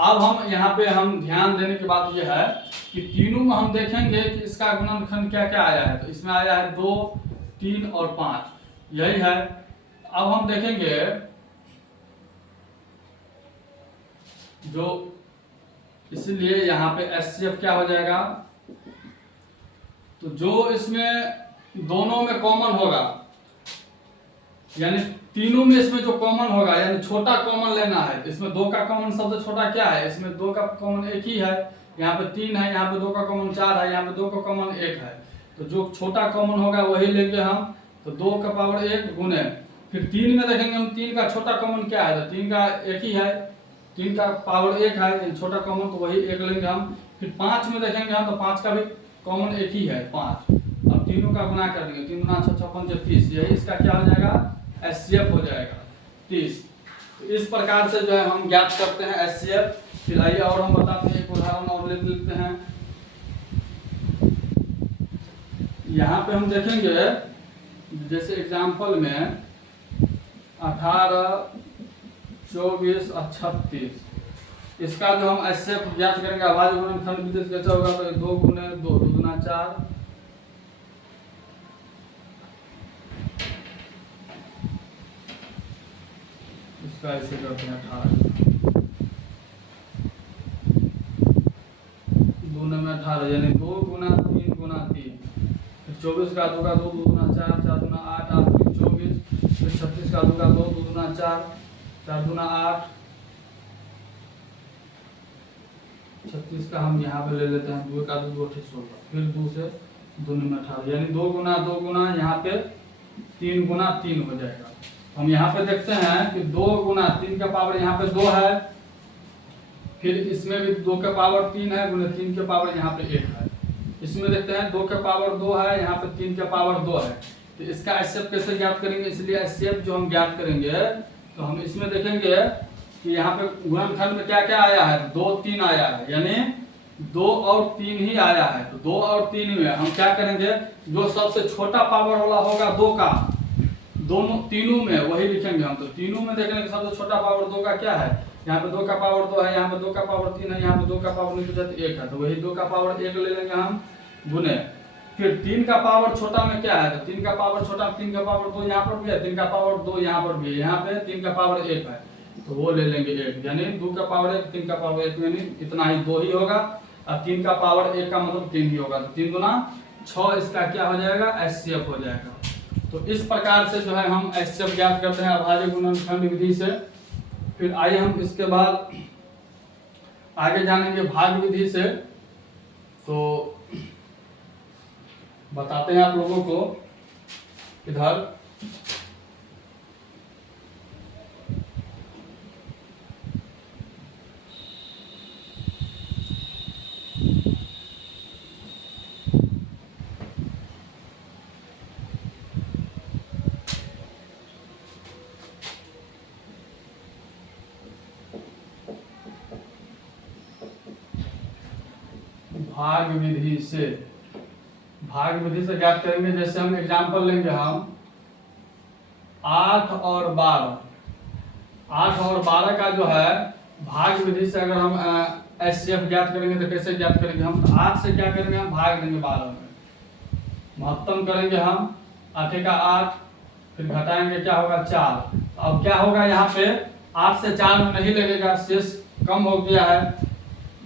अब हम यहाँ पे हम ध्यान देने की बात यह है कि तीनों में हम देखेंगे कि इसका गुणनखंड क्या क्या आया है। तो इसमें आया है 2, 3 और 5, यही है। अब हम देखेंगे जो, इसलिए यहाँ पे एचसीएफ क्या हो जाएगा? तो जो इसमें दोनों में कॉमन होगा, यानी तीनों में इसमें जो कॉमन होगा, यानी छोटा कॉमन लेना है। इसमें 2 का कॉमन सबसे छोटा क्या है? इसमें 2 का कॉमन 1 ही है, यहाँ पे 3 है, यहाँ पे 2 का कॉमन 4 है, यहाँ पे 2 का कॉमन 1 है। तो जो छोटा कॉमन होगा वही लेंगे हम। तो 2 का पावर 1 गुने, फिर 3 में देखेंगे हम 3 का छोटा कॉमन क्या है? तो 3 का 1 ही है, 3 का पावर 1 है, छोटा कॉमन तो वही 1 लेंगे हम। फिर 5 में देखेंगे हम तो 5 का भी कॉमन 1 ही है 5। अब तीनों का गुना कर देंगे, 3 गुना 6 56 30, यही इसका क्या हो जाएगा HCF हो जाएगा 30। तो इस प्रकार से जो है हम ज्ञात करते हैं HCF। फिर आइए और हम बताते हैं, एक उदाहरण और ले लेते हैं। यहाँ पे हम देखेंगे जैसे एग्जाम्पल में 18 24 और 36, इसका जो हम HCF ज्ञात करेंगे अभाज्य गुणनखंड विधि से कैसा होगा, तो 2 गुने 2 2 गुना 4, इसका ऐसे करते हैं 18 2 में 18 यानी 2 गुना 3 गुना 3, फिर 24 का 2 का 2 2 गुना 4 4 गुना 8 8 24, फिर 36 का 2 का 2 2 गुना 4 4 गुना 8, 36 का हम यहाँ पे ले लेते हैं 2 का 2 2 16, फिर 2 से 2 में 18 यानी 2 गुना यहाँ पे 3 गुना 3 हो जाएगा। हम यहाँ पे देखते हैं कि 2 गुना 3 का पावर यहाँ पे 2 है, फिर इसमें भी 2 का पावर 3 है, गुने 3 के पावर यहाँ पे 1 है। इसमें देखते हैं 2 का पावर 2 है, यहाँ पे 3 का पावर 2 है। तो इसका HCF कैसे ज्ञात करेंगे, इसलिए HCF जो हम ज्ञात करेंगे तो हम इसमें देखेंगे कि यहाँ पे गुणनखंड में क्या क्या आया है, 2 3 आया है, यानी 2 और 3 ही आया है। तो 2 और 3 में हम क्या करेंगे, जो सबसे छोटा पावर वाला होगा 2 का, दोनों तीनों में वही लिखेंगे हम। तो तीनों में देखेंगे सबसे छोटा पावर 2 का क्या है, यहाँ पे 2 का पावर 2 है, यहाँ पे 2 का पावर 3 है, यहाँ पे 2 का पावर नहीं बचा 1 है, तो वही 2 का पावर 1 ले लेंगे हम गुने। फिर 3 का पावर छोटा में क्या है, तो 3 का पावर छोटा, 3 का पावर 2 यहाँ पर भी है, 3 का पावर 2 यहाँ पर भी है, यहाँ पे 3 का पावर 1 है, तो वो ले लेंगे 1, यानी 2 का पावर 1 3 का पावर 1 यानी इतना ही 2 ही होगा, और 3 का पावर 1 का मतलब 3 ही होगा। तो 3 गुना 6 इसका क्या हो जाएगा, HCF हो जाएगा। तो इस प्रकार से जो है हम HCF ज्ञात करते हैं अभाज्य गुणनखंड विधि से। फिर आइए हम इसके बाद आगे जानेंगे भाग विधि से। तो बताते हैं आप लोगों को इधर भाग विधि से, भाग विधि से ज्ञात करेंगे। जैसे हम एग्जांपल लेंगे, हम 8 और 12, 8 और 12 का जो है भाग विधि से अगर हम HCF ज्ञात करेंगे तो कैसे ज्ञात करेंगे हम, तो 8 से क्या करेंगे हम भाग देंगे 12 में, महत्तम करेंगे हम 8 का 8, फिर घटाएंगे क्या होगा 4। अब क्या होगा यहाँ पे 8 से 4 में नहीं लगेगा, शेष कम हो गया है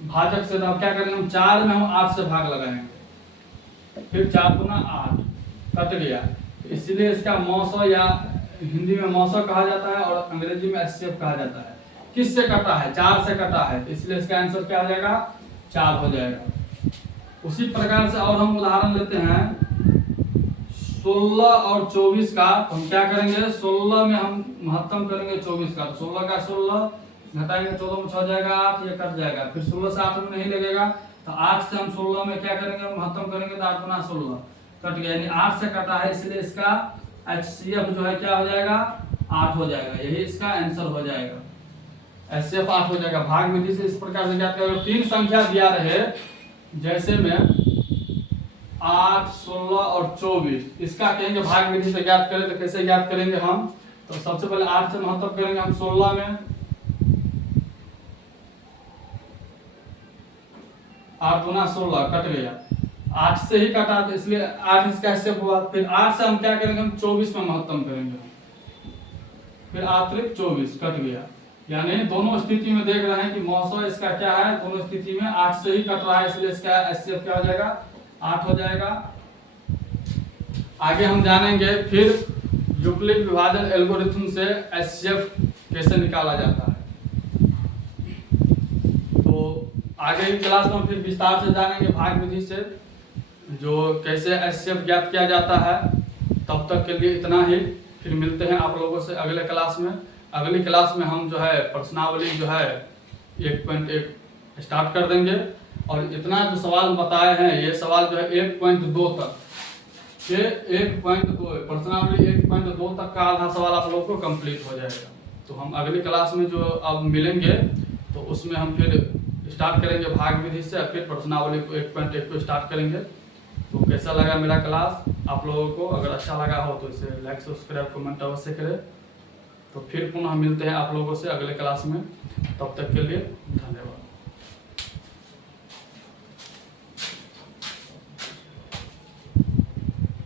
भाजक से, तो अब क्या करेंगे हम 4 में हम 8 से भाग लगाएंगे, फिर 4 गुना 8 कट गया। तो इसलिए इसका मौसो या हिंदी में मौसो कहा जाता है और अंग्रेजी में HCF कहा जाता है। किस से कटा है, 4 से कटा है, तो इसलिए इसका आंसर क्या हो जाएगा 4 हो जाएगा। उसी प्रकार से और हम उदाहरण लेते हैं 16 और 24 का। तो हम क्या करेंगे, 16 में हम महत्तम करेंगे 24 का, तो 16 का 16 घटाएंगे 14 में 6 जाएगा 8, ये कट जाएगा, फिर 16 से 8 में नहीं लगेगा, तो 8 से हम 16 में क्या करेंगे महत्तम करेंगे, तो 8 गुना 16 कट गया, यानी 8 से कटा है, इसलिए इसका HCF जो है क्या हो जाएगा 8 हो जाएगा, यही इसका आंसर हो जाएगा, HCF 8 हो जाएगा। भाग विधि से इस प्रकार से ज्ञात करेंगे। 3 संख्या दिया रहे जैसे में 8 16 और 24, इसका कहेंगे भाग विधि से ज्ञात करें, तो कैसे ज्ञात करेंगे हम, तो सबसे पहले 8 से महत्तम करेंगे हम 16 में, 8 गुना 16 कट गया, 8 से ही कटा, तो इसलिए 8 इसका HCF हुआ। फिर 8 से हम क्या करेंगे, हम 24 में महत्तम करेंगे, फिर 8 24 कट गया, यानी दोनों स्थिति में देख रहे हैं कि मौसो इसका क्या है, दोनों स्थिति में 8 से ही कट रहा है, इसलिए इसका HCF क्या हो जाएगा 8 हो जाएगा। आगे हम जानेंगे फिर यूक्लिड विभाजन एल्गोरिथम से HCF कैसे निकाला जाता है। तो आगे की क्लास में फिर विस्तार से जानेंगे भाग विधि से जो कैसे HCF ज्ञात किया जाता है। तब तक के लिए इतना ही, फिर मिलते हैं आप लोगों से अगले क्लास में। अगली क्लास में हम जो है प्रश्नावली जो है 1.1 स्टार्ट कर देंगे, और इतना जो सवाल बताए हैं ये सवाल जो है 1.2 तक के 1.2 प्रश्नावली 1.2 तक का आधा सवाल आप लोगों को कंप्लीट हो जाएगा। तो हम अगली क्लास में जो अब मिलेंगे तो उसमें हम फिर स्टार्ट करेंगे भाग विधि से, फिर प्रश्नावली को 1.1 को स्टार्ट करेंगे। तो कैसा लगा मेरा क्लास आप लोगों को? अगर अच्छा लगा हो तो इसे लाइक सब्सक्राइब कमेंट अवश्य करें। तो फिर पुनः मिलते हैं आप लोगों से अगले क्लास में, तब तक के लिए धन्यवाद।